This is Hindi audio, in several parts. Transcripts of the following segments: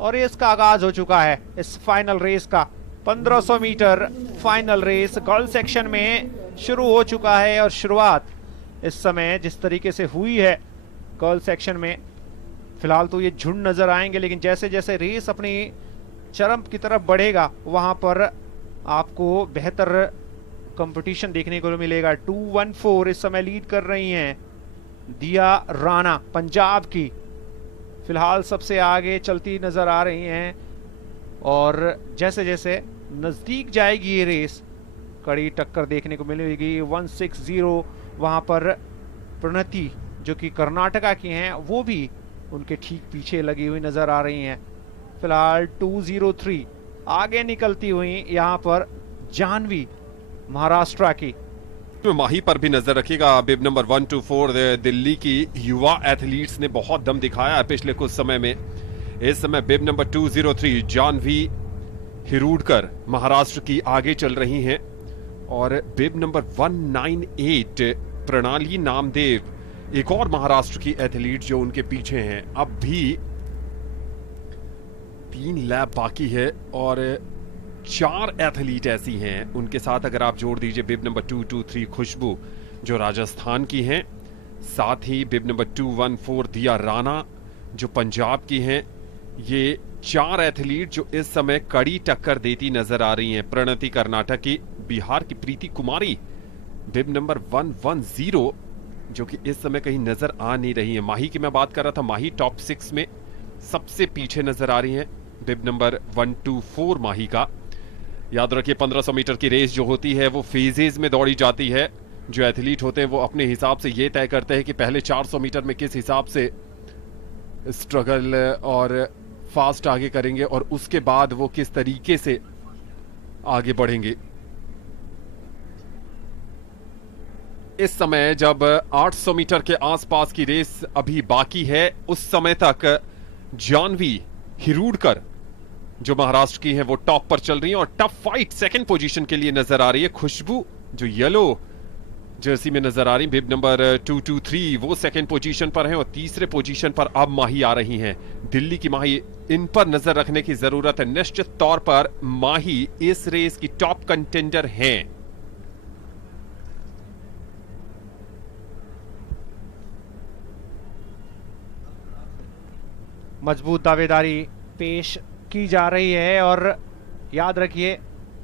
और इसका आगाज हो चुका है इस फाइनल रेस का। 1500 metre final race girl section में शुरू हो चुका है और शुरुआत इस समय जिस तरीके से हुई है गर्ल सेक्शन में, फिलहाल तो ये झुंड नजर आएंगे, लेकिन जैसे जैसे रेस अपनी चरम की तरफ बढ़ेगा वहां पर आपको बेहतर कंपटीशन देखने को मिलेगा। 214 इस समय लीड कर रही हैं दिया राणा पंजाब की, फिलहाल सबसे आगे चलती नजर आ रही हैं। और जैसे जैसे नजदीक जाएगी ये रेस कड़ी टक्कर देखने को मिलेगी। 160 वहां पर प्रणति जो कि कर्नाटका की हैं वो भी उनके ठीक पीछे लगी हुई नजर आ रही हैं। फिलहाल 203 आगे निकलती हुई यहां पर जाह्नवी महाराष्ट्र की। माही पर भी नजर रखिएगा। बिब नंबर 124 दिल्ली की युवा एथलीट्स ने बहुत दम दिखाया है पिछले कुछ समय में। इस समय बिब नंबर 203 जाह्नवी हिरूडकर महाराष्ट्र की आगे चल रही हैं और बिब नंबर 198 प्रणाली नामदेव एक और महाराष्ट्र की एथलीट जो उनके पीछे हैं। अब भी 3 लैप बाकी है और 4 एथलीट ऐसी हैं उनके साथ अगर आप जोड़ दीजिए बिब नंबर 223 खुशबू जो राजस्थान की हैं, साथ ही बिब नंबर 214 दिया राणा जो पंजाब की हैं। ये 4 एथलीट जो इस समय कड़ी टक्कर देती नजर आ रही हैं। प्रणति कर्नाटक की, बिहार की प्रीति कुमारी बिब नंबर 110 जो कि इस समय कहीं नजर आ नहीं रही है। माही की मैं बात कर रहा था, माही टॉप 6 में सबसे पीछे नजर आ रही है बिब नंबर 124 माही का। याद रखिए 1500 मीटर की रेस जो होती है वो फेजेस में दौड़ी जाती है। जो एथलीट होते हैं वो अपने हिसाब से ये तय करते हैं कि पहले 400 मीटर में किस हिसाब से स्ट्रगल और फास्ट आगे करेंगे और उसके बाद वो किस तरीके से आगे बढ़ेंगे। इस समय जब 800 मीटर के आसपास की रेस अभी बाकी है, उस समय तक जाह्नवी हिरूडकर जो महाराष्ट्र की हैं वो टॉप पर चल रही हैं और टफ फाइट सेकंड पोजीशन के लिए नजर आ रही है। खुशबू जो येलो जर्सी में नजर आ रही, बिब नंबर 223 वो सेकंड पोजीशन पर हैं और तीसरे पोजीशन पर अब माही आ रही हैं, दिल्ली की माही। इन पर नजर रखने की जरूरत है। निश्चित तौर पर माही इस रेस की टॉप कंटेंडर हैं। मजबूत दावेदारी पेश की जा रही है और याद रखिए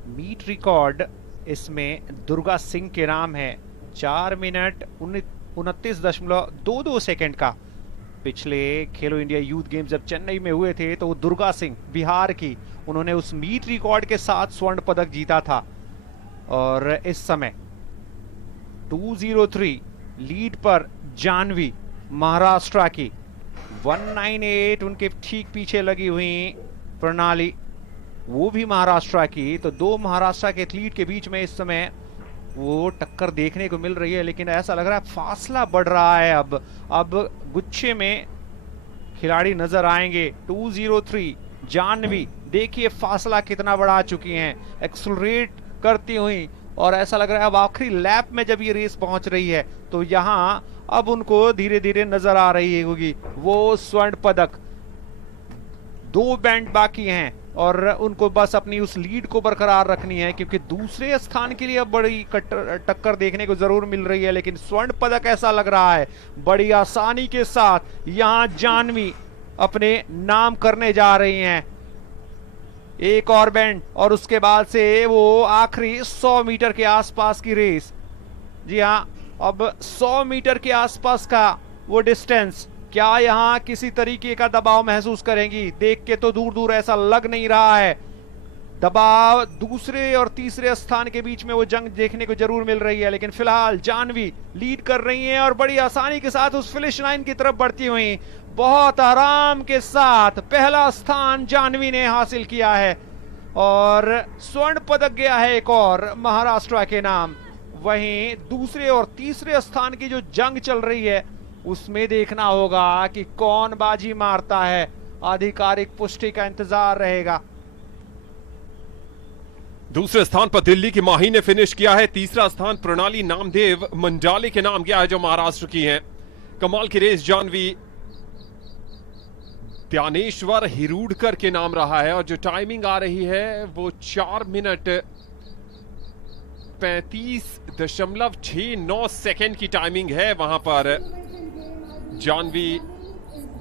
मीट रिकॉर्ड इसमें दुर्गा सिंह के नाम है। 4 मिनट 29.22 सेकेंड का। पिछले खेलो इंडिया यूथ गेम्स जब चेन्नई में हुए थे तो दुर्गा सिंह बिहार की, उन्होंने उस मीट रिकॉर्ड के साथ स्वर्ण पदक जीता था। और इस समय 203 लीड पर जाह्नवी महाराष्ट्र की, 198 उनके ठीक पीछे लगी हुई प्रणाली वो भी महाराष्ट्र की। तो 2 महाराष्ट्र के एथलीट के बीच में इस समय वो टक्कर देखने को मिल रही है, लेकिन ऐसा लग रहा है फासला बढ़ रहा है। अब गुच्छे में खिलाड़ी नजर आएंगे। 203 जाह्नवी, देखिए फासला कितना बढ़ा चुकी हैं एक्सलरेट करती हुई, और ऐसा लग रहा है अब आखिरी लैप में जब ये रेस पहुंच रही है तो यहां अब उनको धीरे धीरे नजर आ रही होगी वो स्वर्ण पदक। 2 बैंड बाकी हैं और उनको बस अपनी उस लीड को बरकरार रखनी है, क्योंकि दूसरे स्थान के लिए अब बड़ी टक्कर देखने को जरूर मिल रही है। लेकिन स्वर्ण पदक ऐसा लग रहा है बड़ी आसानी के साथ यहां जाह्नवी अपने नाम करने जा रही हैं। एक और बैंड और उसके बाद से वो आखिरी 100 मीटर के आसपास की रेस। जी हां, अब 100 मीटर के आसपास का वो डिस्टेंस, क्या यहां किसी तरीके का दबाव महसूस करेंगी? देख के तो दूर दूर ऐसा लग नहीं रहा है। दबाव दूसरे और तीसरे स्थान के बीच में वो जंग देखने को जरूर मिल रही है, लेकिन फिलहाल जाह्नवी लीड कर रही हैं और बड़ी आसानी के साथ उस फिनिश लाइन की तरफ बढ़ती हुई बहुत आराम के साथ पहला स्थान जाह्नवी ने हासिल किया है और स्वर्ण पदक गया है एक और महाराष्ट्र के नाम। वहीं दूसरे और तीसरे स्थान की जो जंग चल रही है उसमें देखना होगा कि कौन बाजी मारता है। आधिकारिक पुष्टि का इंतजार रहेगा। दूसरे स्थान पर दिल्ली की माही ने फिनिश किया है। तीसरा स्थान प्रणाली नामदेव मंडाले के नाम गया है जो महाराष्ट्र की हैं। कमाल की रेस जाह्नवी त्यानेश्वर हिरूडकर के नाम रहा है और जो टाइमिंग आ रही है वो 4 मिनट 35.69 सेकेंड की टाइमिंग है वहां पर जानवी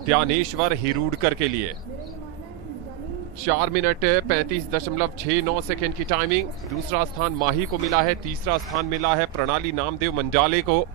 त्यानेश्वर हिरूडकर के लिए। 4 मिनट 35.69 सेकेंड की टाइमिंग। दूसरा स्थान माही को मिला है, तीसरा स्थान मिला है प्रणाली नामदेव मंडाले को।